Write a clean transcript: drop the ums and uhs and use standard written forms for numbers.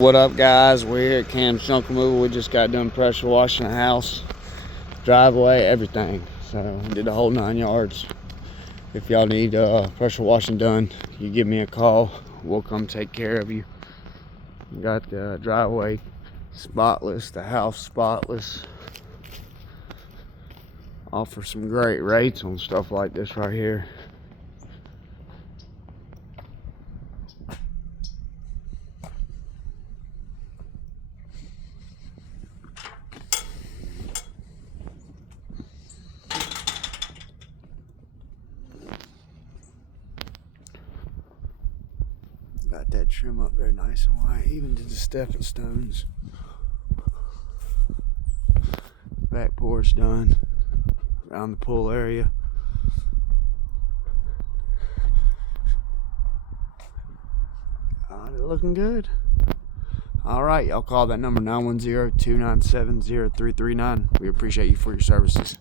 What up, guys? We're here at Cam's Junk Removal. We just got done pressure washing the house, driveway, everything. So we did the whole 9 yards. If y'all need pressure washing done, you give me a call. We'll come take care of you. We got the driveway spotless, the house spotless. Offer some great rates on stuff like this right here. Got that trim up there nice and white. Even did the stepping stones. Back porch done. Around the pool area. They're looking good. Alright, y'all call that number 910-297-0339. We appreciate you for your services.